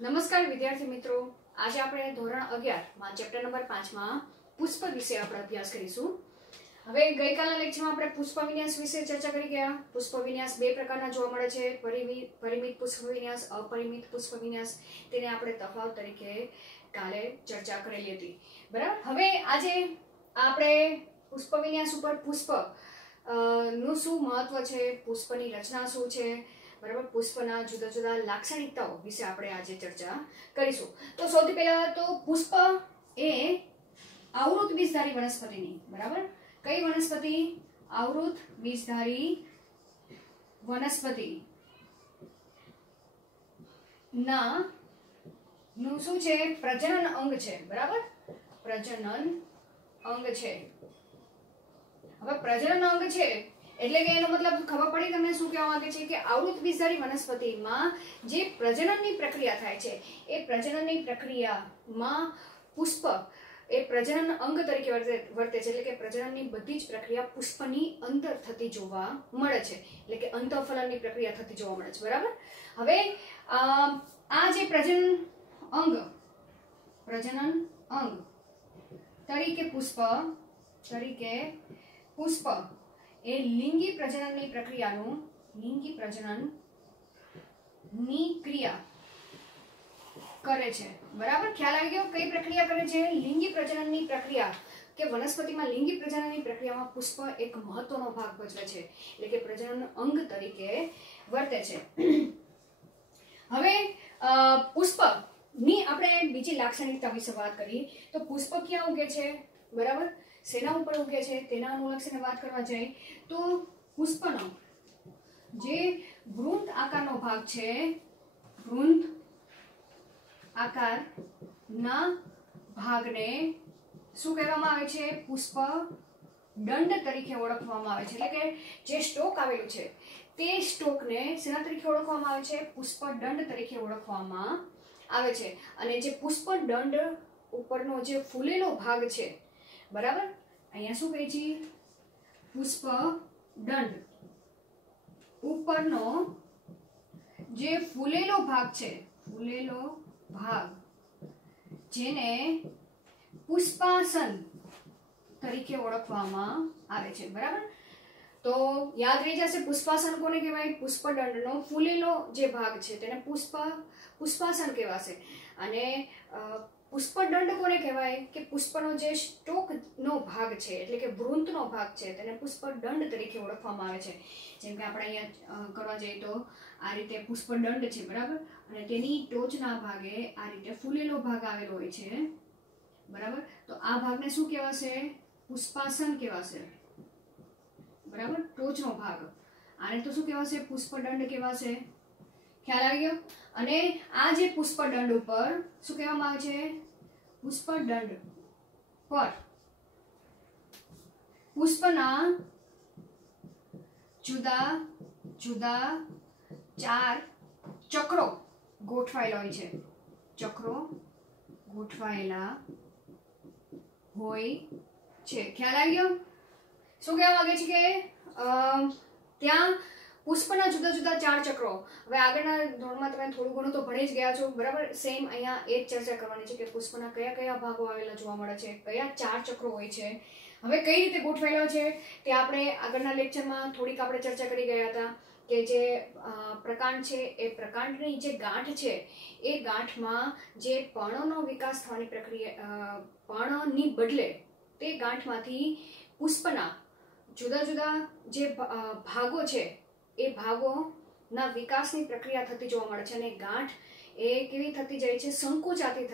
નમસ્કાર વિદ્યાર્થી મિત્રો, આજે આપણે ધોરણ 11 માં ચેપ્ટર નંબર 5 માં પુષ્પ વિશે આપણે અભ્યાસ કરીશું. હવે ગઈકાલના લેક્ચરમાં આપણે પુષ્પ વિન્યાસ વિશે ચર્ચા કરી ગયા. પુષ્પ વિન્યાસ બે પ્રકારના જોવા મળે છે, પરિમિત પુષ્પ વિન્યાસ, અપરિમિત પુષ્પ વિન્યાસ. તેને આપણે તફાવત તરીકે કાલે ચર્ચા કરેલી હતી. બરાબર. હવે આજે આપણે પુષ્પ વિન્યાસ ઉપર પુષ્પ નું શું મહત્વ છે, પુષ્પની રચના શું છે, બરાબર, પુષ્પના જુદા જુદા લાક્ષણિકતાઓ વિશે આપણે આજે ચર્ચા કરીશું. તો સૌથી પહેલા તો પુષ્પ એ આવૃત બીજધારી વનસ્પતિની, બરાબર, કઈ વનસ્પતિ? આવૃત બીજધારી વનસ્પતિ ના નું શું છે? પ્રજનન અંગ છે. બરાબર, પ્રજનન અંગ છે. હવે પ્રજનન અંગ છે એટલે કે એનો મતલબ ખબર પડી તમને શું કહેવા માંગે છે કે આવૃત બીજધારી વનસ્પતિમાં જે પ્રજનનની પ્રક્રિયા થાય છે એ પ્રજનનની પ્રક્રિયામાં પુષ્પ એ પ્રજનન અંગ તરીકે વર્તે છે. એટલે કે પ્રજનનની બધી જ પ્રક્રિયા પુષ્પની અંદર થતી જોવા મળે છે. એટલે કે અંતઃફલનની પ્રક્રિયા થતી જોવા મળે છે. બરાબર. હવે આ જે પ્રજનન અંગ તરીકે પુષ્પ એ લિંગી પ્રજનનની ક્રિયા કરે છે. બરાબર, ખ્યાલ આવી ગયો? કઈ પ્રક્રિયા કરે છે? લિંગી પ્રજનનની પ્રક્રિયા, કે વનસ્પતિમાં લિંગી પ્રજનનની પ્રક્રિયામાં પુષ્પ એક મહત્વનો ભાગ ભજવે છે. એટલે કે પ્રજનન અંગ તરીકે વર્તે છે. હવે પુષ્પની આપણે બીજી લાક્ષણિકતા વિશે વાત કરીએ તો પુષ્પ ક્યાં ઉગે છે? બરાબર, શેના ઉપર ઉગે છે તેના અનુલક્ષીને વાત કરવા જાય તો પુષ્પનો જે વૃંત આકારનો ભાગ છે, વૃંત આકારના ભાગને શું કહેવામાં આવે છે? પુષ્પ દંડ તરીકે ઓળખવામાં આવે છે. એટલે કે જે સ્ટોક આવેલું છે તે સ્ટોકને શેના તરીકે ઓળખવામાં આવે છે? પુષ્પ દંડ તરીકે ઓળખવામાં આવે છે. અને જે પુષ્પ દંડ ઉપરનો જે ફૂલેલો ભાગ છે, બરાબર, અહીંયા શું કહે છે? પુષ્પ દંડ ઉપરનો જે ફૂલેલો ભાગ છે, ફૂલેલો ભાગ, જેને પુષ્પાસન તરીકે ઓળખવામાં આવે છે. બરાબર, તો યાદ રહી જશે પુષ્પાસન કોને કહેવાય? પુષ્પદંડનો ફૂલેલો જે ભાગ છે તેને પુષ્પાસન કહેવાશે. અને પુષ્પદંડ કોને કહેવાય? કે પુષ્પનો જે સ્ટોકનો ભાગ છે એટલે કે વૃંતનો ભાગ છે તેને પુષ્પદંડ તરીકે ઓળખવામાં આવે છે. જેમ કે આપણે અહીંયા કરવા જઈએ તો આ રીતે પુષ્પદંડ છે. બરાબર, અને તેની ટોચના ભાગે આ રીતે ફૂલેલો ભાગ આવેલો હોય છે. બરાબર, તો આ ભાગને શું કહેવાશે? પુષ્પાસન કહેવાશે. બરાબર, ટોચનો ભાગ. આને તો શું કહેવાશે? પુષ્પદંડ કહેવાશે. ખ્યાલ આવી ગયો? અને આ જે પુષ્પદંડ ઉપર શું કહેવામાં આવે છે? પુષ્પદંડ પર પુષ્પના જુદા જુદા 4 ચક્રો ગોઠવાયેલા હોય છે. ચક્રો ગોઠવાયેલા હોય છે. ખ્યાલ આવી ગયો? શું કહેવા માંગે છે કે ત્યાં પુષ્પના જુદા જુદા 4 ચક્રો. હવે આગળના ધોરણમાં તમે થોડું ઘણું તો ભણી જ ગયા છો. બરાબર, સેમ અહીંયા એ જ ચર્ચા કરવાની છે કે પુષ્પના કયા કયા ભાગો આવેલા જોવા મળે છે, કયા 4 ચક્રો હોય છે, હવે કઈ રીતે ગોઠવાયેલા છે તે આપણે આગળના લેક્ચરમાં થોડીક આપણે ચર્ચા કરી ગયા હતા. કે જે પ્રકાંડ છે એ પ્રકાંડની જે ગાંઠ છે એ ગાંઠમાં જે પર્ણનો વિકાસ થવાની પ્રક્રિયા, પર્ણની બદલે તે ગાંઠમાંથી પુષ્પના જુદા જુદા જે ભાગો છે એ ભાગોના વિકાસની પ્રક્રિયા થતી જોવા મળે છે. અને ગાંઠ એ કેવી થતી જાય છે? સંકોચાતી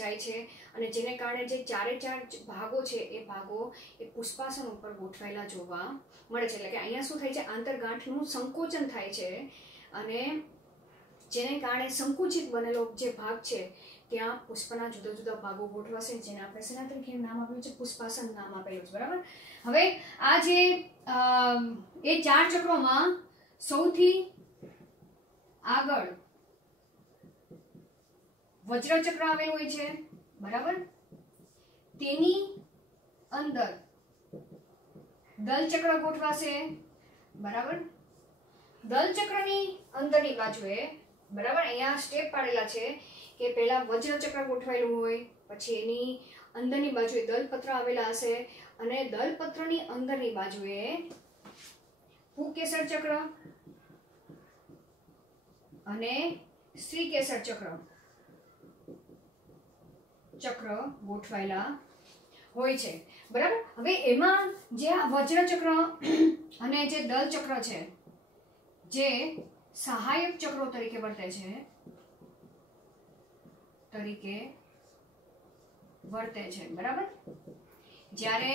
જાય છે. અને જેને કારણે જે 4 ભાગો છે એ ભાગો એ પુષ્પાસન ઉપર ગોઠવાયેલા જોવા મળે છે. એટલે કે અહીંયા શું થાય છે? આંતરગાંઠનું સંકોચન થાય છે અને જેને કારણે સંકુચિત બનેલો જે ભાગ છે ત્યાં પુષ્પના જુદા જુદા ભાગો ગોઠવાશે, જેને આપણે શેના તરીકે નામ આપ્યું છે? પુષ્પાસન નામ આપેલું છે. બરાબર, હવે આ જે એ 4 ચક્રોમાં સૌથી આગળ વજ્રચક્ર આવેલું હોય છે. બરાબર, તેની અંદર દલચક્ર ગોઠવાશે. બરાબર, દલચક્રની અંદરની બાજુએ બરાબર. અહીંયા સ્ટેપ પાડેલા છે કે પહેલા વજ્રચક્ર ગોઠવાયેલું હોય, પછી એની અંદરની બાજુએ દલપત્ર આવેલા હશે અને દલપત્રની અંદરની બાજુએ પુકેસર ચક્ર અને શ્રીકેસર ચક્ર ગોઠવાયેલા હોય છે. બરાબર. હવે એમાં જે આ વજ્રચક્ર અને જે દલ ચક્ર છે જે સહાયક ચક્રો તરીકે વર્તે છે બરાબર. જ્યારે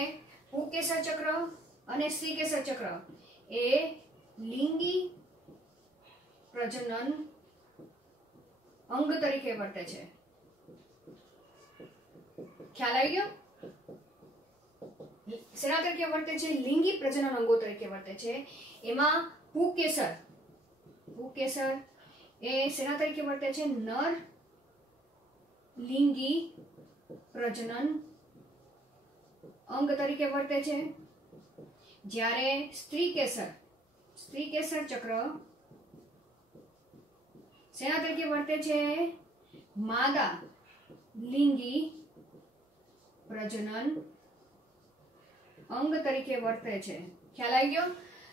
પુકેસર ચક્ર અને શ્રીકેસર ચક્ર એ લિંગી પ્રજનન અંગ તરીકે વર્તે છે. ખ્યાલ આવી ગયો? શેના તરીકે વર્તે છે? લિંગી પ્રજનન અંગો તરીકે વર્તે છે. એમાં પુકેસર એ શેના તરીકે વર્તે છે? નર લિંગી પ્રજનન અંગ તરીકે વર્તે છે. જ્યારે સ્ત્રીકેસર ચક્ર શેના તરીકે વર્તે છે? માદા લિંગી પ્રજનન અંગ તરીકે વર્તે છે. ખ્યાલ આવી ગયો?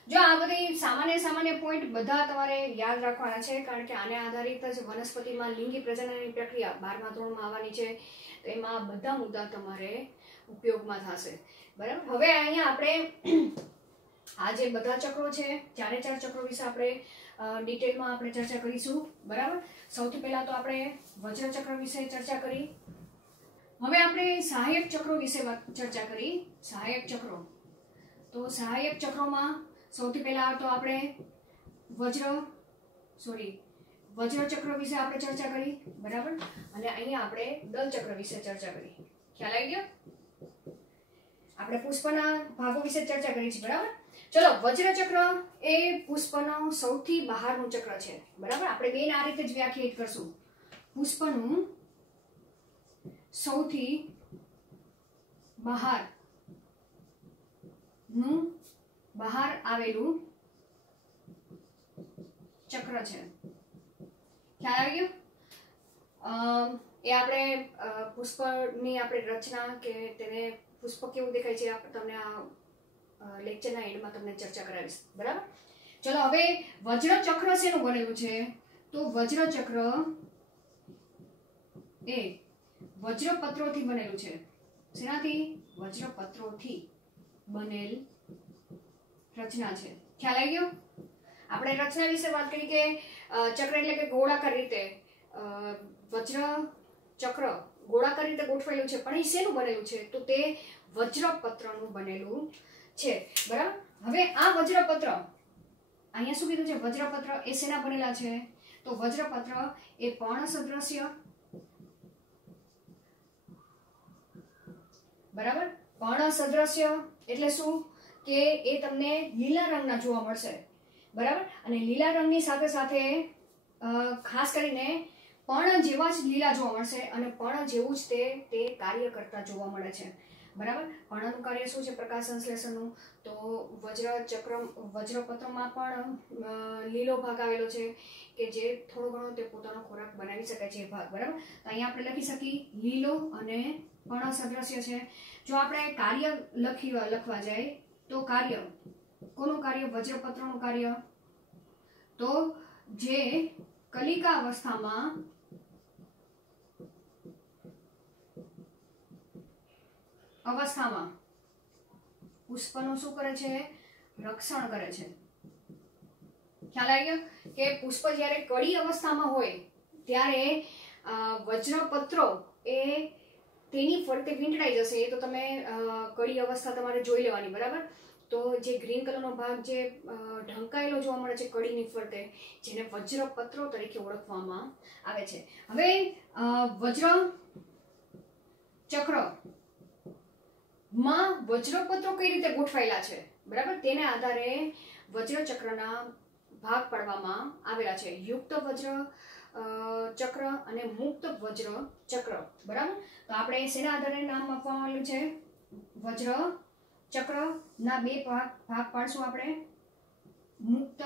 જો આ બધી સામાન્ય પોઈન્ટ બધા તમારે યાદ રાખવાના છે, કારણ કે આને આધારિત જ વનસ્પતિમાં લિંગી પ્રજનનની પ્રક્રિયા 12મા ધોરણમાં આવવાની છે. તો એમાં બધા મુદ્દા તમારે ઉપયોગમાં થશે. બરાબર. હવે અહીંયા આપણે આ જે બધા ચક્રો છે, 4 ચક્રો વિશે આપણે ડિટેલમાં આપણે ચર્ચા કરીશું. બરાબર. સૌથી પહેલા તો આપણે વજ્રચક્ર વિશે ચર્ચા કરી. હવે આપણે સહાયક ચક્રો વિશે ચર્ચા કરી. સહાયક ચક્રો, તો સહાયક ચક્રોમાં સૌથી પહેલા તો આપણે વજ્રચક્ર વિશે આપણે ચર્ચા કરી. બરાબર. અને અહીંયા આપણે દલચક્ર વિશે ચર્ચા કરી. ખ્યાલ આવી ગયો? આપણે પુષ્પના ભાગો વિશે ચર્ચા કરી છે. બરાબર. ચલો, વજ્રચક્ર એ પુષ્પનો સૌથી બહારનું ચક્ર છે. બરાબર. આપણે બેને આ રીતે જ વ્યાખ્યાયિત કરશું. પુષ્પનું સૌથી બહાર આવેલું ચક્ર છે. ખ્યાલ આવી ગયો? એ આપણે પુષ્પની આપણે રચના કે તેને પુષ્પ કેવું દેખાય છે તમને આ લેક્ચરના એન્ડમાં તમને ચર્ચા કરાવીશ. બરાબર. ચલો, હવે વજ્રચક્ર શેનું બનેલું છે? તો વજ્રચક્ર એ વજ્રપત્રોથી બનેલું છે. શેનાથી? વજ્રપત્રોથી બનેલ રચના છે. ખ્યાલ આવી ગયો? આપણે રચના વિશે વાત કરી કે ચક્ર એટલે કે ગોળાકાર રીતે વજ્રચક્ર ગોળાકાર રીતે ગોઠવાયેલું છે, પણ એ શેનું બનેલું છે? તો તે વજ્રપત્રનું બનેલું છે. બરાબર. હવે આ વજ્રપત્ર અહીંયા શું કીધું છે? વજ્રપત્ર એ શેના બનેલા છે? તો વજ્રપત્ર એ પર્ણસદૃશ્ય, બરાબર, પર્ણસદૃશ્ય એટલે શું? કે એ તમને લીલા રંગના જોવા મળશે. બરાબર. અને લીલા રંગની સાથે સાથે ખાસ કરીને પર્ણ જેવા જ લીલા જોવા મળશે અને પર્ણ જેવું જ તે કાર્ય કરતા જોવા મળે છે. બરાબર. પર્ણનું કાર્ય શું છે? પ્રકાશ સંશ્લેષણનું. તો વજ્રપત્રમાં પણ લીલો ભાગ આવેલો છે કે જે થોડો ઘણો તે પોતાનો ખોરાક બનાવી શકે છે એ ભાગ. બરાબર. તો અહીંયા આપણે લખી શકીએ લીલો અને પર્ણ સદૃશ્ય છે. જો આપણે કાર્ય લખવા જાય તો કાર્ય કોનું કાર્ય? વજ્રપત્રનું કાર્ય. તો જે કલિકા અવસ્થામાં પુષ્પનું શું કરે છે? રક્ષણ કરે છે. ખ્યાલ આવી ગયો? કે પુષ્પ જ્યારે કળી અવસ્થામાં હોય ત્યારે વજ્રપત્રો એ તેની ફરતે વીંટળાઈ જશે. એ તો તમે કળી અવસ્થા તમારે જોઈ લેવાની. બરાબર. તો જે ગ્રીન કલરનો ભાગ જે ઢંકાયેલો જોવા મળે છે કળીની ફરતે, જેને વજ્રપત્રો તરીકે ઓળખવામાં આવે છે. હવે વજ્રચક્રમાં વજ્રપત્રો કઈ રીતે ગોઠવાયેલા છે? બરાબર. તેને આધારે વજ્રચક્રના ભાગ પાડવામાં આવેલા છે. યુક્ત વજ્ર ચક્ર અને મુક્ત વજ્ર ચક્ર. બરાબર. તો આપણે શેના આધારે નામ આપવામાં આવેલું છે? વજ્રચક્ર ના બે ભાગ પાડશું આપણે. મુક્ત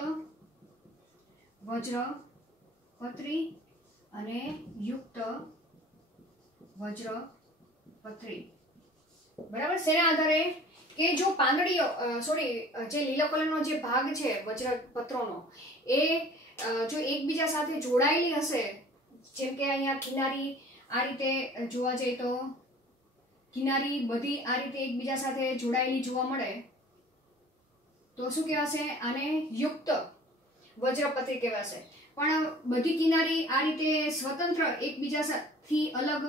વજ્ર પત્રી અને યુક્ત વજ્રપત્રી. બરાબર. શેના આધારે? કે જો પાંદડીઓ જે લીલા કલરનો જે ભાગ છે વજ્રપત્રોનો એ જો એકબીજા સાથે જોડાયેલી હશે, જેમ કે અહીંયા કિનારી આ રીતે જોવા જઈએ તો કિનારી બધી આ રીતે એકબીજા સાથે જોડાયેલી જોવા મળે તો શું કહેવાશે? આને યુક્ત વજ્રપત્રી કહેવાશે. પણ બધી કિનારી આ રીતે સ્વતંત્ર એકબીજાથી અલગ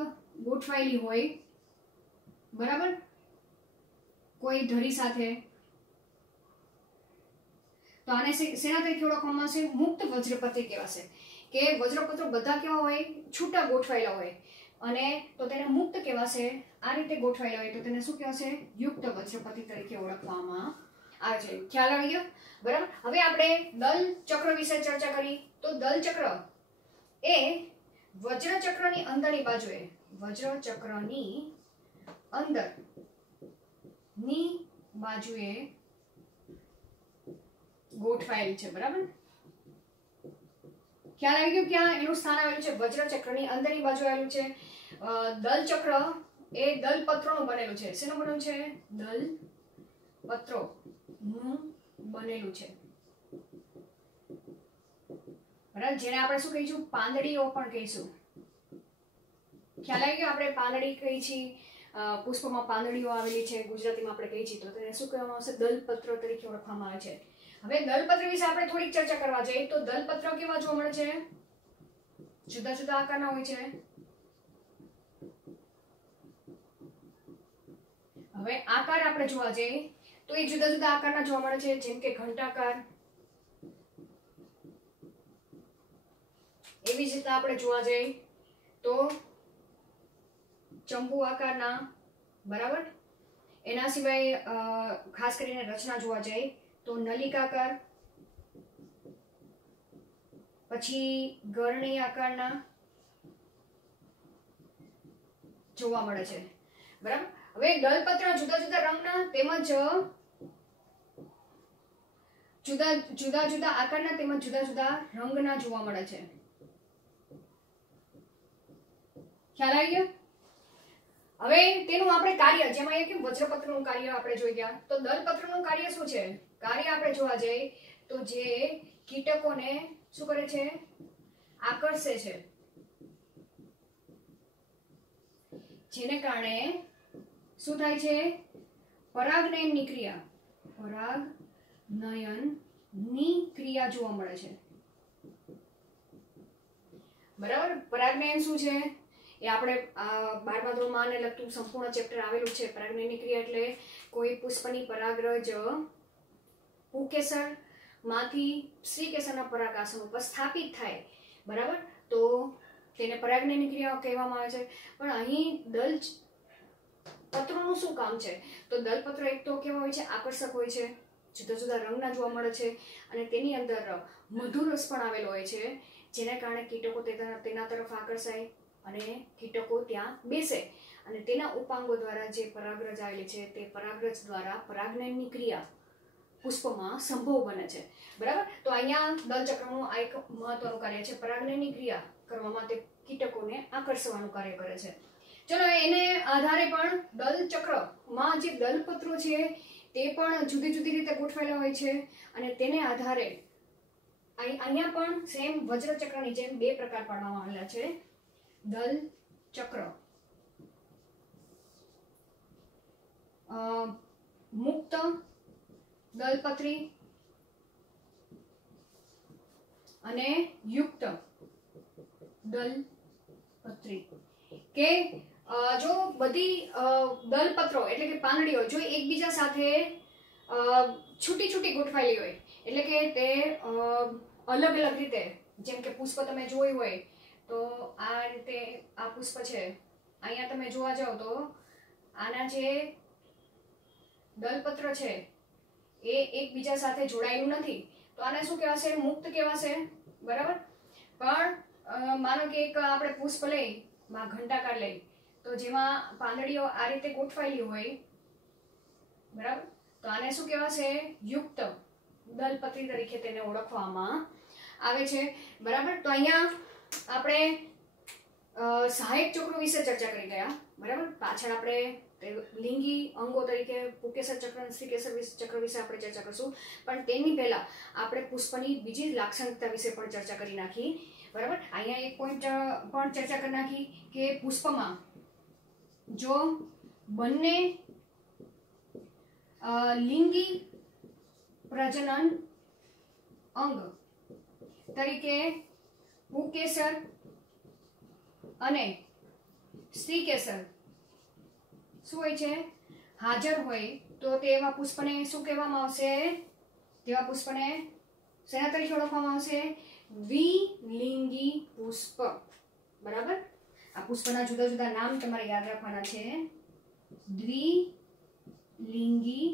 ગોઠવાયેલી હોય, બરાબર, કોઈ ધરી સાથે, તો આને શેના તરીકે ઓળખવામાં આવશે? મુક્ત વજ્રપત્રી કહેવાશે. કે વજ્રપત્રો બધા કેવા હોય? છૂટા ગોઠવાયેલા હોય, અને તો તેને મુક્ત કહેવાશે. આ રીતે ગોઠવાયેલા હોય તો તેને શું કહેવાશે? યુક્ત વજ્રપત્રી તરીકે ઓળખવામાં આવે છે. ખ્યાલ આવી ગયો? બરાબર. હવે આપણે દલ ચક્ર વિશે ચર્ચા કરી. તો દલ ચક્ર એ વજ્રચક્રની અંદરની બાજુએ ગોઠવાયેલ છે. બરાબર. ખ્યાલ આવી ગયો? ક્યાં એનું સ્થાન આવેલું છે? વજ્રચક્રની અંદરની બાજુ આવેલું છે. દલ ચક્ર એ દલપત્રોનું બનેલું છે. શેનું બનેલું છે? દલપત્રોનું બનેલું છે. બરાબર. જેને આપણે શું કહીશું? પાંદડીઓ પણ કહીશું. ખ્યાલ આવી ગયો? આપણે પાંદડી કહી છીએ, પુષ્પમાં પાંદડીઓ આવેલી છે, ગુજરાતીમાં આપણે કહી છીએ, તો તેને શું કહેવામાં આવશે? દલપત્ર તરીકે ઓળખવામાં આવે છે. હવે દલપત્ર વિશે આપણે થોડીક ચર્ચા કરવા જઈએ તો દલપત્ર કેવા જોવા મળે છે? જુદા જુદા આકારના હોય છે. હવે આકાર આપણે જોવા જઈએ તો એ જુદા જુદા આકારના જોવા મળે છે, જેમ કે ઘંટાકાર. એવી જ રીતે આપણે જોવા જઈએ તો ચંપુ આકારના, બરાબર. એના સિવાય ખાસ કરીને રચના જોવા જઈએ તો નલિકાકાર, પછી ગરણી આકારના જોવા મળે છે. બરાબર. હવે દલપત્ર જુદા જુદા રંગના તેમજ જુદા જુદા આકારના તેમજ જુદા જુદા રંગના જોવા મળે છે. ખ્યાલ આવી ગયો? હવે તેનું આપણે કાર્ય, જેમાં એ કે વજ્રપત્રનું કાર્ય આપણે જોઈ ગયા, તો દલપત્રનું કાર્ય શું છે? કાર્ય આપણે જોવા જઈએ તો જે કીટકોને શું કરે છે? આકર્ષે છે. જેને કારણે શું થાય છે? પરાગનયનની ક્રિયા જોવા મળે છે. બરાબર. પરાગનયન શું છે એ આપણે 12મા ધોરણમાં આને લગતું સંપૂર્ણ ચેપ્ટર આવેલું છે. પરાગનયનની ક્રિયા એટલે કોઈ પુષ્પની પરાગરજ પુકેસર માંથી સ્ત્રીકેસરના પરાગાસન ઉપર સ્થાપિત થાય, બરાબર, તો તેને પરાગનયનની ક્રિયા કહેવામાં આવે છે. પણ અહીં દલપત્રોનું શું કામ છે? તો દલપત્ર એક તો કેવા હોય છે? આકર્ષક હોય છે, જુદા જુદા રંગના જોવા મળે છે, અને તેની અંદર મધુરસ પણ આવેલો હોય છે, જેના કારણે કીટકો તેના તરફ આકર્ષાય અને કીટકો ત્યાં બેસે, અને તેના ઉપાંગો દ્વારા જે પરાગરજ આવેલી છે તે પરાગરજ દ્વારા પરાગનયનની ક્રિયા પુષ્પમાં સંભવ બને છે. બરાબર. તો અહીંયા દલચક્રનું આ એક મહત્વનું કાર્ય છે. પરાગનયનની ક્રિયા કરવા માટે કીટકોને આકર્ષવાનું કાર્ય કરે છે. ચલો, એને આધારે પણ દલચક્રમાં જે દલપત્રો છે તે પણ જુદી જુદી રીતે ગોઠવાયેલા હોય છે, અને તેને આધારે અહીંયા પણ સેમ વજ્રચક્રની જેમ બે પ્રકાર પાડવામાં આવેલા છે. દલચક્ર મુક્ત દલપત્રી અને યુક્ત દલપત્રી. કે જો બધી દલપત્રો એટલે કે પાંદડીઓ જો એકબીજા સાથે છૂટી છૂટી ગોઠવાયેલી હોય, એટલે કે તે અલગ અલગ રીતે, જેમ કે પુષ્પ તમે જોયું હોય તો આ રીતે આ પુષ્પ છે, અહીંયા તમે જોવા જાઓ તો આના જે દલપત્ર છે એ એકબીજા સાથે જોડાયેલું નથી, તો આને શું કહેવાશે? મુક્ત કહેવાશે. બરાબર. પણ માનો કે એક આપણે પુષ્પ લઈ, ઘંટાકાર લઈ, તો જેમાં પાંદડીઓ આ રીતે ગોઠવાયેલી હોય, બરાબર, તો આને શું કહેવાશે? યુક્ત દલપત્રી તરીકે તેને ઓળખવામાં આવે છે, બરાબર. તો અહીંયા આપણે સહાયક ચક્રો વિશે ચર્ચા કરી ગયા, બરાબર. પાછળ આપણે લિંગી અંગો તરીકે પુકેસર ચક્ર અને સ્ત્રીકેસર ચક્ર વિશે આપણે ચર્ચા કરશું, પણ તેની પહેલા આપણે પુષ્પની બીજી લાક્ષણિકતા વિશે પણ ચર્ચા કરી નાખી, બરાબર. અહીંયા એક પોઈન્ટ પણ ચર્ચા કરી નાખી કે પુષ્પમાં જો બંને લિંગી પ્રજનન અંગ તરીકે પુકેસર અને સ્ત્રીકેસર શું હોય છે, હાજર હોય, તો તેવા પુષ્પને શું કહેવામાં આવશે? તેવા પુષ્પને શેના તરીકે ઓળખવામાં આવશે? દ્વિલિંગી પુષ્પ, બરાબર. આ પુષ્પના જુદા જુદા નામ તમારે યાદ રાખવાના છે. દ્વિલિંગી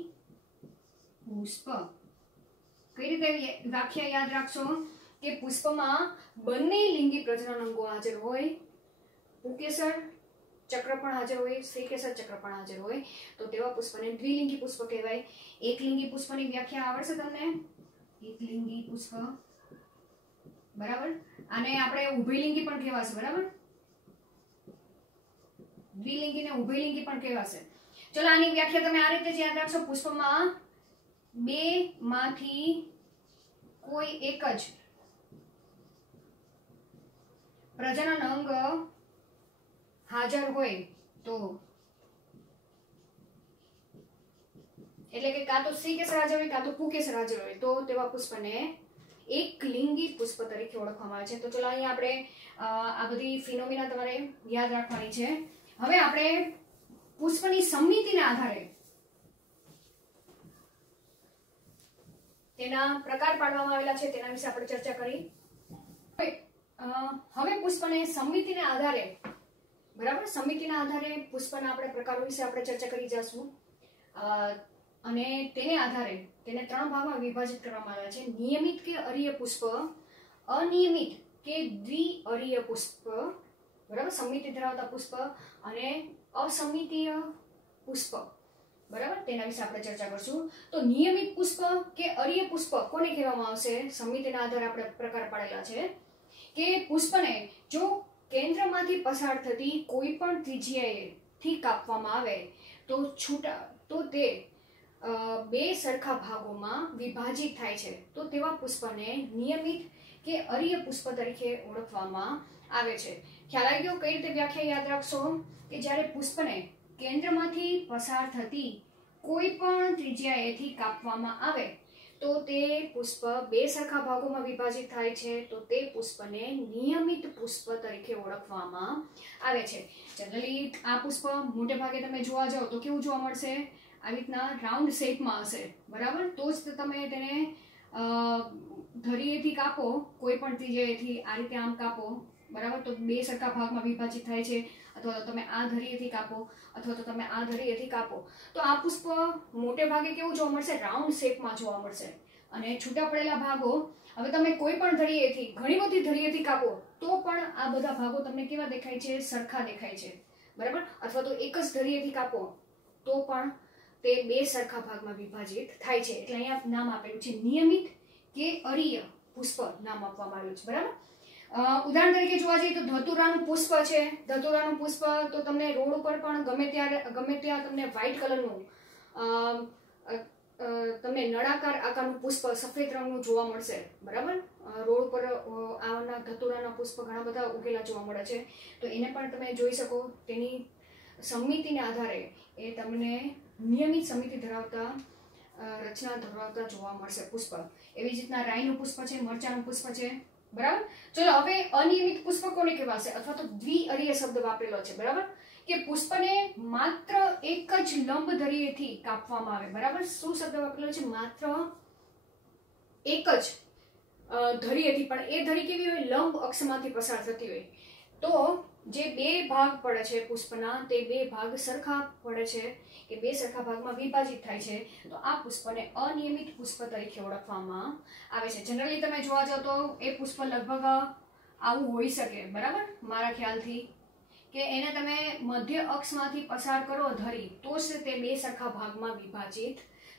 પુષ્પ. કઈ રીતે વ્યાખ્યા યાદ રાખશો કે પુષ્પમાં બંને લિંગી પ્રજનન અંગો હાજર હોય, પુકેસર ચક્ર પણ હાજર હોય, સ્ત્રીકેસર ચક્ર પણ હાજર હોય, તો તેવા પુષ્પને દ્વિલિંગી પુષ્પ કહેવાય. એકલિંગી પુષ્પની વ્યાખ્યા આવડશે તમને? એકલિંગી પુષ્પ, બરાબર. આને આપણે ઉભયલિંગી પણ કહેવાશે, બરાબર. દ્વિલિંગી ને ઉભયલિંગી પણ કહેવાશે. ચલો આની વ્યાખ્યા તમે આ રીતે જ યાદ રાખશો. પુષ્પમાં બે માંથી કોઈ એક જ પ્રજનન અંગ હાજર હોય તો, એટલે કે કાં તો સ્ત્રીકેસર હાજર હોય કાં તો પુકેસર હાજર હોય, તો તેવા પુષ્પને એકલિંગી પુષ્પ તરીકે ઓળખવામાં આવે છે. તો ચલો અહીંયા આપણે આ બધી ફિનોમિના તમારે યાદ રાખવાની છે. હવે આપણે પુષ્પની સંમિતિના આધારે તેના પ્રકાર પાડવામાં આવેલા છે, તેના વિશે આપણે ચર્ચા કરી. હવે પુષ્પને સંમિતિના આધારે, બરાબર, સંમિતિના આધારે પુષ્પના આપણે પ્રકારો વિશે આપણે ચર્ચા કરી જશું, અને તેને આધારે તેને 3 ભાગમાં વિભાજિત કરવામાં આવ્યા છે. નિયમિત કે અરીય પુષ્પ, અનિયમિત કે દ્વિઅરીય પુષ્પ, બરાબર, સંમિતિ ધરાવતા પુષ્પ અને અસમિતીય પુષ્પ, બરાબર. તેના વિશે આપણે ચર્ચા કરશું. તો નિયમિત પુષ્પ કે અરીય પુષ્પ કોને કહેવામાં આવશે? સંમિતિના આધારે આપણે પ્રકાર પાડેલા છે કે પુષ્પને જો કેન્દ્રમાંથી પસાર થતી કોઈ પણ ત્રિજ્યાએથી કાપવામાં આવે તો તે બે સરખા ભાગોમાં વિભાજિત થાય છે, તો તેવા પુષ્પને નિયમિત કે અરીય પુષ્પ તરીકે ઓળખવામાં આવે છે. ખ્યાલ આવી ગયો? કઈ રીતે વ્યાખ્યા યાદ રાખશો કે જ્યારે પુષ્પને કેન્દ્રમાંથી પસાર થતી કોઈ પણ ત્રિજ્યાએથી કાપવામાં આવે તો તે પુષ્પ બે સરખા ભાગોમાં વિભાજિત થાય છે, તો તે પુષ્પને નિયમિત પુષ્પ તરીકે ઓળખવામાં આવે છે. જનરલી આ પુષ્પ મોટે ભાગે તમે જોવા જાઓ તો કેવું જોવા મળશે? આવી રીતના રાઉન્ડ શેપમાં હશે, બરાબર. તો જ તમે તેને ધરીએથી કાપો, કોઈ પણ ત્રિજ્યાએથી આ રીતે આમ કાપો, બરાબર, તો બે સરખા ભાગમાં વિભાજિત થાય છે. અથવા તો તમે આ ધરીએથી કાપો અથવા તો તમે આ ધરીએથી કાપો, તો આ પુષ્પ મોટે ભાગે કેવું જોવા મળશે? રાઉન્ડ શેપમાં જોવા મળશે. અને છૂટા પડેલા ભાગો, હવે તમે કોઈ પણ ધરીએથી, ઘણી બધી ધરીએથી કાપો તો પણ આ બધા ભાગો તમને કેવા દેખાય છે? સરખા દેખાય છે, બરાબર. અથવા તો એક જ ધરીએથી કાપો તો પણ તે બે સરખા ભાગમાં વિભાજિત થાય છે. એટલે અહીંયા નામ આપેલું છે નિયમિત કે અરીય પુષ્પ નામ આપવામાં આવ્યું છે, બરાબર. ઉદાહરણ તરીકે જોવા જઈએ તો ધતુરાનું પુષ્પ છે. ધતુરાનું પુષ્પ તો તમને રોડ ઉપર પણ ગમે ત્યાં તમને વ્હાઇટ કલરનું તમને નળાકાર આકારનું પુષ્પ સફેદ રંગનું જોવા મળશે, બરાબર. રોડ ઉપર આના ધતુરાના પુષ્પ ઘણા બધા ઉગેલા જોવા મળે છે, તો એને પણ તમે જોઈ શકો. તેની સંમિતિના આધારે એ તમને નિયમિત સંમિતિ ધરાવતા રચના ધરાવતા જોવા મળશે પુષ્પ. એવી જ રીતના રાઈનું પુષ્પ છે, મરચાનું પુષ્પ છે, બરાબર. ચલો હવે અનિયમિત પુષ્પ કોને કહેવાશે? અથવા તો દ્વિઅરીય શબ્દ વાપરેલો છે, બરાબર, કે પુષ્પને માત્ર એક જ લંબ ધરીએથી કાપવામાં આવે, બરાબર. શું શબ્દ વાપરેલો છે? માત્ર એક જ ધરીએથી, પણ એ ધરી કેવી હોય? લંબ અક્ષમાંથી પસાર થતી હોય. તો જે બે ભાગ પડે છે પુષ્પના, તે બે ભાગ સરખા પડે છે કે બે સરખા ભાગમાં વિભાજિત થાય છે, તો આ પુષ્પને અનિયમિત પુષ્પ તરીકે ઓળખવામાં આવે છે. જનરલી તમે જોવા જાઓ તો એ પુષ્પ લગભગ આવું હોઈ શકે, બરાબર, મારા ખ્યાલથી, કે એને તમે મધ્ય અક્ષમાંથી પસાર કરો ધરી તો જ તે બે સરખા ભાગમાં વિભાજિત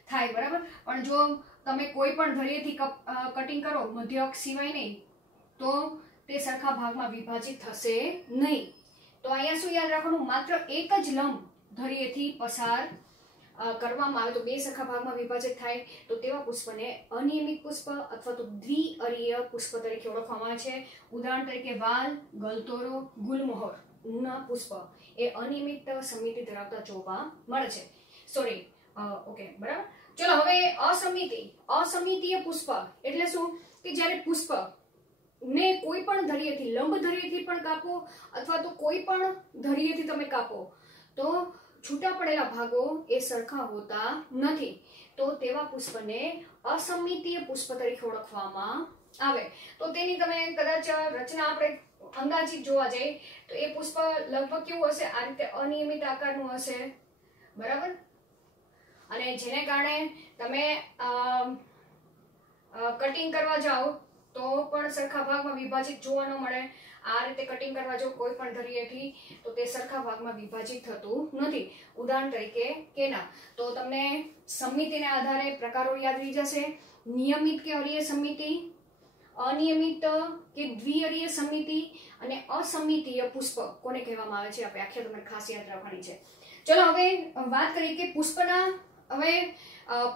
થાય, બરાબર. પણ જો તમે કોઈ પણ ધરીએથી કટિંગ કરો, મધ્ય અક્ષ સિવાય નહીં, તો તે સરખા ભાગમાં વિભાજિત થશે નહીં. તો અહીંયા શું યાદ રાખવાનું, માત્ર એક જ લંબ ધરીએથી પસાર કરવામાં આવે તો બે સરખા ભાગમાં વિભાજિત થાય, તો તેવા પુષ્પને અનિયમિત પુષ્પ અથવા તો દ્વિઅરીય પુષ્પ તરીકે ઓળખવામાં આવે છે. ઉદાહરણ તરીકે વાલ, ગલતોરો, ગુલમોહર ના પુષ્પ એ અનિયમિત સમિતિ ધરાવતા જોવા મળે છે. સોરી, ઓકે, બરાબર. ચલો હવે અસમિતીય પુષ્પ એટલે શું કે જ્યારે પુષ્પ ને કોઈ પણ ધરીએથી, લંબ ધરીએથી પણ કાપો અથવા તો કોઈ પણ ધરીએથી તમે કાપો તો છૂટા પડેલા ભાગો એ સરખા હોતા નથી, તો તેવા પુષ્પને અસમિતીય પુષ્પ તરીકે ઓળખવામાં આવે. તો તેની તમે કદાચ રચના આપણે અંદાજિત જોવા જઈએ તો એ પુષ્પ લગભગ કેવું હશે, આ રીતે અનિયમિત આકારનું હશે, બરાબર. અને જેને કારણે તમે કટિંગ કરવા જાઓ તો પણ સરખા ભાગમાં વિભાજિત જોવા ન મળે. આ રીતે કટિંગ કરવા જો કોઈ પણ ધરીએથી તો તે સરખા ભાગમાં વિભાજિત થતું નથી. ઉદાહરણ તરીકે કેના, તો તમને સમિતિને આધારે પ્રકારો યાદ રહી જશે. નિયમિત કે અરીય સમિતિ, અનિયમિત કે દ્વિઅરીય સમિતિ અને અસમિતીય પુષ્પ કોને કહેવામાં આવે છે, આ વ્યાખ્યા તમારે ખાસ યાદ રાખવાની છે. ચલો હવે વાત કરીએ કે પુષ્પના, હવે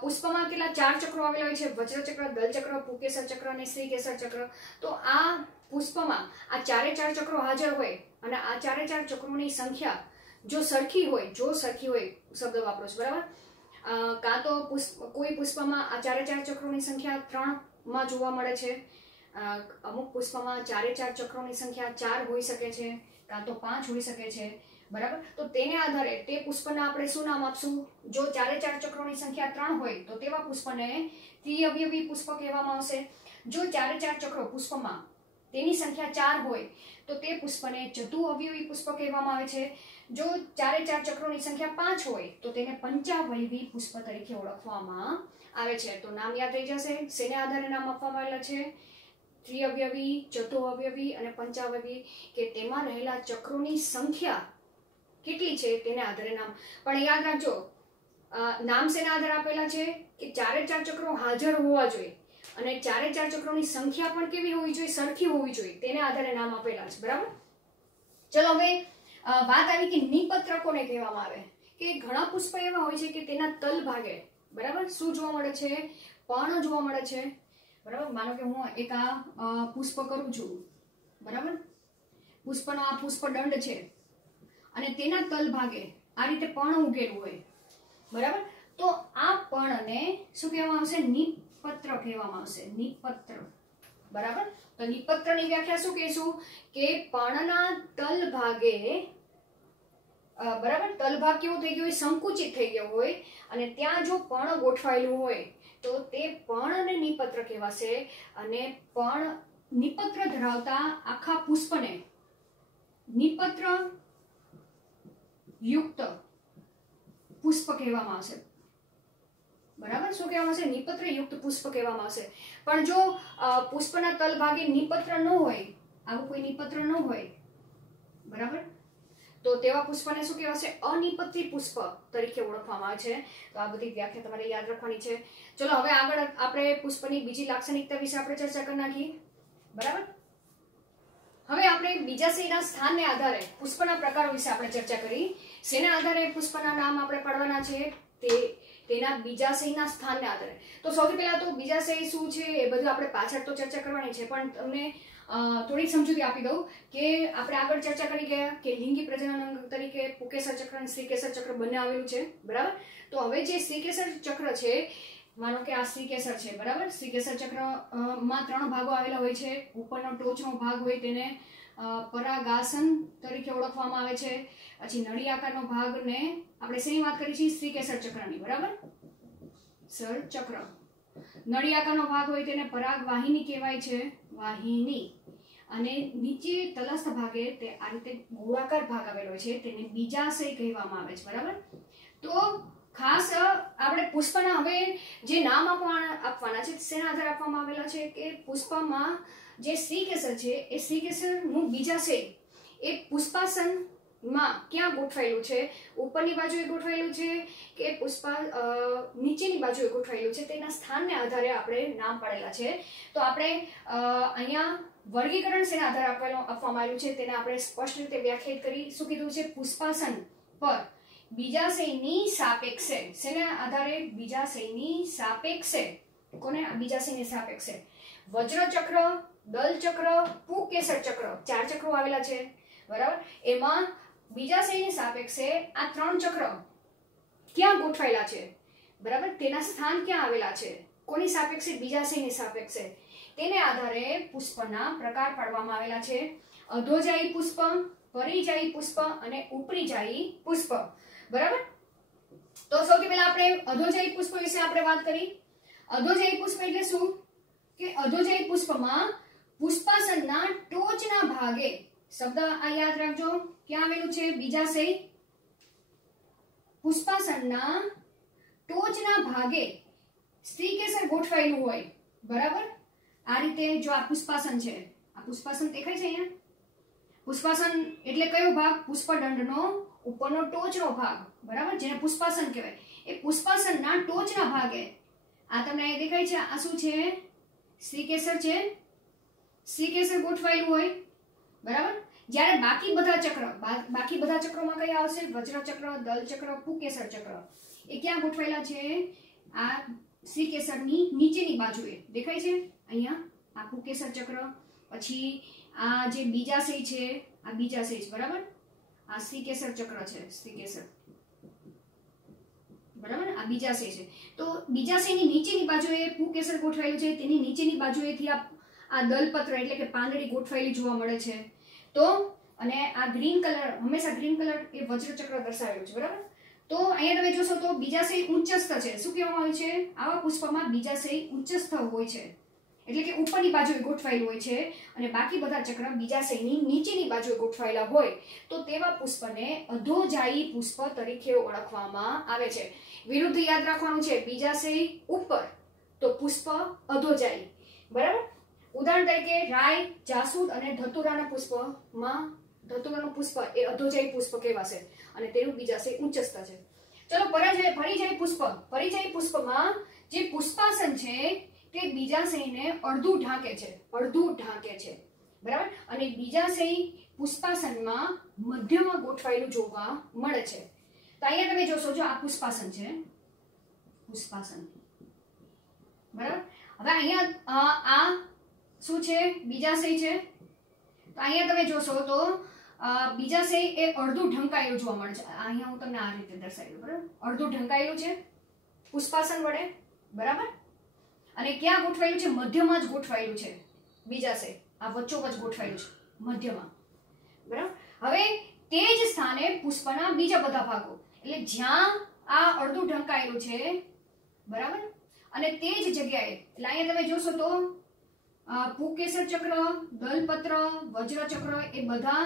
પુષ્પમાં કેટલા 4 ચક્રો આવેલા હોય છે, વજ્રચક્ર, દલચક્ર, પુકેસર ચક્ર અને શ્રીકેસર ચક્ર. તો આ પુષ્પમાં આ 4 ચક્રો હાજર હોય અને આ 4 ચક્રોની સંખ્યા જો સરખી હોય શબ્દ વાપરો છો, બરાબર. કાં તો કોઈ પુષ્પમાં આ 4 ચક્રોની સંખ્યા 3 માં જોવા મળે છે, અમુક પુષ્પમાં 4 ચક્રોની સંખ્યા 4 હોઈ શકે છે, કાં તો 5 હોઈ શકે છે, બરાબર. તો તેને આધારે તે પુષ્પને આપણે શું નામ આપશું, જો 4 ચક્રોની સંખ્યા 3 હોય તો તેવા પુષ્પને ત્રિઅવયવી પુષ્પ કહેવામાં આવશે. જો 4 ચક્રો પુષ્પમાં તેની સંખ્યા 4 હોય તો તે પુષ્પને ચતુઅવયવી પુષ્પ કહેવામાં આવે છે. જો 4 ચક્રોની સંખ્યા 5 હોય તો તેને પંચાવયવી પુષ્પ તરીકે ઓળખવામાં આવે છે. તો નામ યાદ રહી જશે. શેને આધારે નામ આપવામાં આવેલા છે, ત્રિઅવયવી, ચતુઅવયવી અને પંચાવયવી, કે તેમાં રહેલા ચક્રોની સંખ્યા કેટલી છે તેને આધારે નામ. પણ યાદ રાખજો, નામ શેના આધારે આપેલા છે કે 4 ચક્રો હાજર હોવા જોઈએ અને 4 ચક્રોની સંખ્યા પણ કેવી હોવી જોઈએ, સરખી હોવી જોઈએ, તેને આધારે નામ આપેલા છે, બરાબર. ચલો હવે વાત આવી કે નિપત્ર કોને કહેવામાં આવે, કે ઘણા પુષ્પ એવા હોય છે કે તેના તલ ભાગે, બરાબર, શું જોવા મળે છે, પર્ણ જોવા મળે છે, બરાબર. માનો કે હું એક આ પુષ્પ કરું છું, બરાબર, પુષ્પનો આ પુષ્પ દંડ છે અને તેના તલ ભાગે આ રીતે પર્ણ ઉગેલું હોય, બરાબર. તો આ પર્ણને શું કહેવામાં આવશે, નિપત્ર કહેવામાં આવશે, નિપત્ર, બરાબર. તો નિપત્રની વ્યાખ્યા શું કહીશું કે પર્ણના તલ ભાગે, બરાબર, તલ ભાગ કેવો થઈ ગયો હોય, સંકુચિત થઈ ગયો હોય અને ત્યાં જો પર્ણ ગોઠવાયેલું હોય તો તે પર્ણને નિપત્ર કહેવાશે. અને નિપત્ર ધરાવતા આખા પુષ્પને નિપત્ર યુક્ત પુષ્પ કહેવામાં આવશે, બરાબર. શું કહેવામાં આવશે, નિપત્ર યુક્ત પુષ્પ કહેવામાં આવશે. પણ જો પુષ્પના તલ ભાગે નિપત્ર ન હોય, આવું કોઈ નિપત્ર ન હોય, બરાબર, તો તેવા પુષ્પને શું કહેવાશે, અનિપત્રી પુષ્પ તરીકે ઓળખવામાં આવે છે. તો આ બધી વ્યાખ્યા તમારે યાદ રાખવાની છે. ચલો હવે આગળ આપણે પુષ્પની બીજી લાક્ષણિકતા વિશે આપણે ચર્ચા કરી નાખી, બરાબર. હવે આપણે બીજાશયના સ્થાનને આધારે પુષ્પના પ્રકારો વિશે આપણે ચર્ચા કરી. શેના આધારે પુષ્પના નામ આપણે પાડવાના છે, તેના બીજાશયના સ્થાનને આધારે. તો સૌથી પહેલા તો બીજાશય શું છે એ બધું આપણે પાછળ તો ચર્ચા કરવાની છે, પણ તમને થોડીક સમજૂતી આપી દઉં કે આપણે આગળ ચર્ચા કરી ગયા કે લિંગી પ્રજનન અંગ તરીકે પુકેસર ચક્ર અને શ્રીકેસર ચક્ર બંને આવેલું છે, બરાબર. તો હવે જે શ્રીકેસર ચક્ર છે, માનો કે આ શ્રીકેસર છે, બરાબર. શ્રીકેસર ચક્રમાં 3 ભાગો આવેલા હોય છે. ઉપરનો ટોચનો ભાગ હોય તેને પરાગાસન તરીકે ઓળખવામાં આવે છે. પછી નળી આકારનો ભાગને આપણે શેની વાત કરી છે, શ્રીકેસર ચક્રની, બરાબર, સર ચક્ર. નળી આકારનો ભાગ હોય તેને પરાગ વાહિની કહેવાય છે, વાહિની. અને નીચે તલસ્થ ભાગે તે આ રીતે ગોળાકાર ભાગ આવેલો છે તેને બીજાશય કહેવામાં આવે છે, બરાબર. તો ખાસ આપણે પુષ્પના હવે જે નામ આપવાના છે શેના આધારે આપવામાં આવેલા છે કે પુષ્પમાં જે શ્રીકેસર છે એ શ્રીકેસરનું બીજાશય એ પુષ્પાસન માં ક્યાં ગોઠવાયેલું છે, ઉપરની બાજુએ ગોઠવાયેલું છે કે નીચેની બાજુએ ગોઠવાયેલું છે, તેના સ્થાનને આધારે આપણે નામ પાડેલા છે. તો આપણે અહીંયા વર્ગીકરણ શેના આધારે આપવામાં આવ્યું છે તેને આપણે સ્પષ્ટ રીતે વ્યાખ્યાયિત કરી. શું કીધું છે? પુષ્પાસન પર બીજાશયની સાપેક્ષે. શેના આધારે? બીજાશયની સાપેક્ષે. કોને? બીજાશયની સાપેક્ષે વજ્રચક્ર, દલચક્ર, પુકેસર ચક્ર, 4 ચક્રો આવેલા છે, બરાબર. એમાં બીજાશયની સાપેક્ષે આ 3 ચક્ર ક્યાં ગોઠવાયેલા છે, બરાબર, તેના સ્થાન ક્યાં આવેલા છે, કોની સાપેક્ષે? બીજાશયની સાપેક્ષે. તેને આધારે પુષ્પના પ્રકાર પાડવામાં આવેલા છે. અધોજાયી પુષ્પ, પરિજાયી પુષ્પ અને ઉપરીજાયી પુષ્પ, બરાબર. તો સૌથી પહેલા આપણે અધોજાયી પુષ્પ વિશે આપણે વાત કરી. અધોજાયી પુષ્પ એટલે શું? કે અધોજાયી પુષ્પમાં પુષ્પાસનના ટોચના ભાગે, શબ્દ આ યાદ રાખજો, ક્યાં આવેલું છે? બીજાશય. પુષ્પાસનના ટોચના ભાગે સ્ત્રીકેસર ગોઠવાયેલું હોય, બરાબર. આ રીતે જો આ પુષ્પાસન છે, આ પુષ્પાસન દેખાય છે અહીંયા. પુષ્પાસન એટલે કયો ભાગ? પુષ્પદંડનો ઉપરનો ટોચનો ભાગ, બરાબર, જેને પુષ્પાસન કહેવાય. એ પુષ્પાસનના ટોચના ભાગે આ તમને અહીંયા દેખાય છે, આ શું છે? શ્રીકેસર છે. શ્રીકેસર ગોઠવાયેલું હોય, બરાબર. જ્યારે બાકી બધા ચક્રોમાં કયા આવશે? વજ્રચક્ર, દલચક્ર, પુકેસર ચક્ર. એ ક્યાં ગોઠવાયેલા છે? આ શ્રીકેસરની નીચેની બાજુએ દેખાય છે અહીંયા, આ પુકેસર ચક્ર. પછી આ જે બીજાશય છે, આ બીજાશય છે, બરાબર. આ શ્રીકેસર ચક્ર છે, શ્રીકેસર, બરાબર. આ બીજાશય છે. તો બીજાશયની નીચેની બાજુએ પુકેસર ગોઠવાયેલું છે, તેની નીચેની બાજુએથી આ દલપત્ર એટલે કે પાંદડી ગોઠવાયેલી જોવા મળે છે. તો અને આ ગ્રીન કલર, હંમેશા ગ્રીન કલર એ વજ્રચક્ર દર્શાવેલું છે, બરાબર. તો અહીંયા તમે જોશો તો બીજાશય ઉચ્ચસ્થ છે. શું કહેવામાં આવે છે? આવા પુષ્પમાં બીજાશય ઉચ્ચસ્થ હોય છે, એટલે કે ઉપરની બાજુએ ગોઠવાયેલું હોય છે, અને બાકી બધા ચક્ર બીજાશયની નીચેની બાજુએ ગોઠવાયેલા હોય. તો તેવા પુષ્પને અધોજાયી પુષ્પ તરીકે ઓળખવામાં આવે છે. વિરુદ્ધ યાદ રાખવાનું છે. બીજાશય ઉપર તો પુષ્પ અધોજાયી, બરાબર. ઉદાહરણ તરીકે રાય, જાસૂદ અને ધતુરાના પુષ્પમાં ધતુરાનું પુષ્પ એ અધોજાયી પુષ્પ કહેવાશે અને તેનું બીજાશય ઉચ્ચસ્થ છે. ચલો પરિજાયી પુષ્પ. પરિજાયી પુષ્પમાં જે પુષ્પાસન છે તે બીજાશયને અડધું ઢાંકે છે, બરાબર. અને બીજાશય પુષ્પાસનમાં મધ્યમાં ગોઠવાયેલું જોવા મળે છે. તો અહીંયા તમે જોશો, જો આ પુષ્પાસન છે, પુષ્પાસન, બરાબર. હવે અહીંયા આ શું છે? બીજાશય છે. તો અહીંયા તમે જોશો તો બીજાશય એ અડધું ઢંકાયેલું જોવા મળે છે. અહીંયા હું તમને આ રીતે દર્શાવ્યું, બરાબર. અડધું ઢંકાયેલું છે પુષ્પાસન વડે, બરાબર. અને ક્યાં ગોઠવાયેલું છે? મધ્યમાં જ ગોઠવાયેલું છે બીજાશય. આ વચ્ચોવચ્ચ ગોઠવાયેલું છે મધ્યમાં, બરાબર. હવે તે જ સ્થાને પુષ્પના બીજા બધા ભાગો, એટલે જ્યાં આ અડધું ઢંકાયેલું છે, બરાબર, અને તે જ જગ્યાએ, એટલે અહીંયા તમે જોશો તો પુકેસર ચક્ર, દલપત્ર, વજ્રચક્ર એ બધા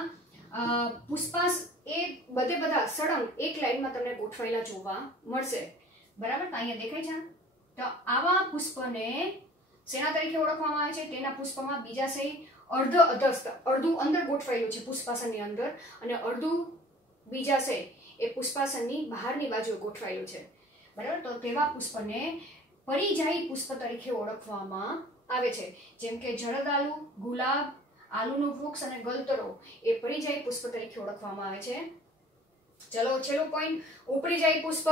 બધા સળંગ એક લાઈનમાં તમને ગોઠવાયેલા જોવા મળશે, બરાબર. તો અહીંયા દેખાય છે. તો આવા પુષ્પને શેના તરીકે ઓળખવામાં આવે છે? તેના પુષ્પમાં બીજાશય અડધું અંદર ગોઠવાયેલું છે પુષ્પાસનની અંદર, અને અડધું બીજાશય એ પુષ્પાસનની બહારની બાજુએ ગોઠવાયેલું છે, બરાબર. તો તેવા પુષ્પને પરિજાયી પુષ્પ તરીકે ઓળખવામાં આવે છે. જેમ કે જરદાલુ, ગુલાબ, આલુનું વૃક્ષ અને ગલતરો એ પરિજાયી પુષ્પ તરીકે ઓળખવામાં આવે છે. ચલો છેલ્લો પોઈન્ટ, ઉપરીજાયી પુષ્પ.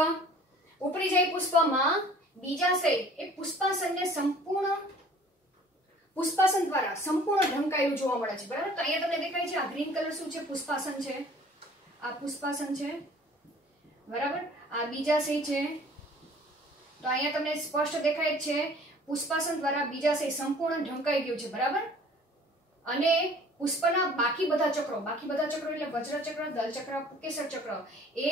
ઉપરીજાયી પુષ્પમાં બીજાશય એ પુષ્પાસનને પુષ્પાસન દ્વારા સંપૂર્ણ ઢંકાયેલું જોવા મળે છે, બરાબર. તો અહીંયા તમને દેખાય છે આ ગ્રીન કલર શું છે? પુષ્પાસન છે. આ પુષ્પાસન છે, બરાબર. આ બીજાશય છે. તો અહીંયા તમને સ્પષ્ટ દેખાય જ છે પુષ્પાસન દ્વારા બીજાશય સંપૂર્ણ ઢંકાઈ ગયું છે, બરાબર. અને પુષ્પના બાકી બધા ચક્રો એટલે વજ્રચક્ર, દલચક્ર, પુકેસર ચક્ર એ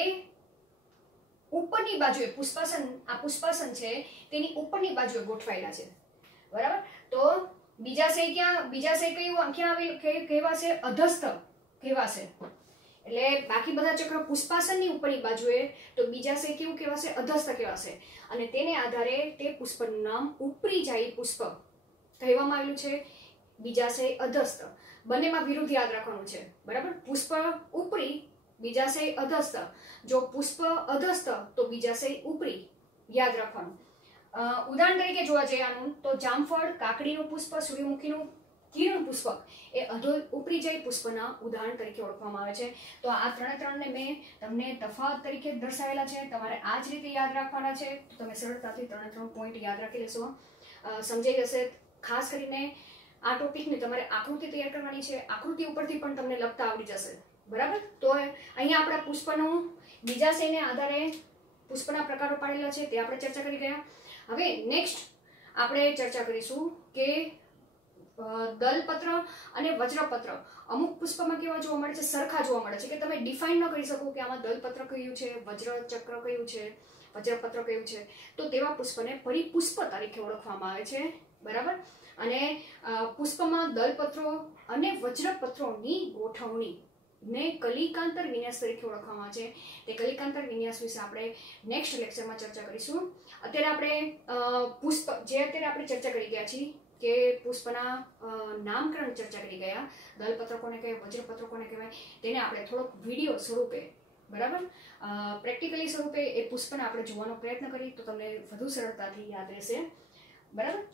ઉપરની બાજુએ પુષ્પાસન છે તેની ઉપરની બાજુએ ગોઠવાયેલા છે, બરાબર. તો બીજાશય ક્યાં આવેલું કહેવાશે? અધસ્થ કહેવાશે. એટલે બાકી બધા ચક્ર પુષ્પાસનની ઉપરની બાજુએ, તો બીજાશય કેવું કહેવાશે? અધસ્થ કહેવાશે. અને તેને આધારે તે પુષ્પનું નામ ઉપરીજાયી પુષ્પ કહેવામાં આવેલું છે. બીજાશય અધસ્થ, બંનેમાં વિરુદ્ધ યાદ રાખવાનું છે, બરાબર. પુષ્પ ઉપરી બીજાશય અધસ્થ. જો પુષ્પ અધસ્થ તો બીજાશય ઉપરી. યાદ રાખવાનું. ઉદાહરણ તરીકે જોવા જઈએ આનું તો જામફળ, કાકડીનું પુષ્પ, સૂર્યમુખીનું કિરણ પુષ્પક એ ઉપરી જય પુષ્પના ઉદાહરણ તરીકે ઓળખવામાં આવે છે. તો આ ત્રણને મેં તમને તફાવત તરીકે દર્શાવેલા છે. તમારે આ જ રીતે યાદ રાખવાના છે. તો તમે સરળતાથી 3 પોઈન્ટ યાદ રાખી લેશો. સમજાઈ જશે. ખાસ કરીને આ ટોપિકની તમારે આકૃતિ તૈયાર કરવાની છે. આકૃતિ ઉપરથી પણ તમને લખતા આવડી જશે. બરાબર. તો અહીંયા આપણા પુષ્પનું બીજાશયને આધારે પુષ્પના પ્રકારો પાડેલા છે તે આપણે ચર્ચા કરી ગયા. હવે નેક્સ્ટ આપણે ચર્ચા કરીશું કે દલપત્ર અને વજ્રપત્ર અમુક પુષ્પમાં કેવા જોવા મળે છે, સરખા જોવા મળે છે કે તમે ડિફાઇન ન કરી શકો કે આમાં દલપત્ર કયું છે, વજ્રચક્ર કયું છે, વજ્રપત્ર કયું છે. તો તેવા પુષ્પને પરિપુષ્પ તરીકે ઓળખવામાં આવે છે. બરાબર. અને પુષ્પમાં દલપત્રો અને વજ્રપત્રોની ગોઠવણી ને કલિકાંતર વિન્યાસ તરીકે ઓળખવામાં આવે છે. તે કલિકાંતર વિન્યાસ વિશે આપણે નેક્સ્ટ લેક્ચરમાં ચર્ચા કરીશું. અત્યારે આપણે પુષ્પ જે અત્યારે આપણે ચર્ચા કરી ગયા છીએ કે પુષ્પના નામકરણ ચર્ચા કરી ગયા, દલપત્ર કોને કહેવાય, વજ્રપત્ર કોને કહેવાય, તેને આપણે થોડોક વિડીયો સ્વરૂપે, બરાબર, પ્રેક્ટિકલી સ્વરૂપે એ પુષ્પને આપણે જોવાનો પ્રયત્ન કરીએ તો તમને વધુ સરળતાથી યાદ રહેશે. બરાબર.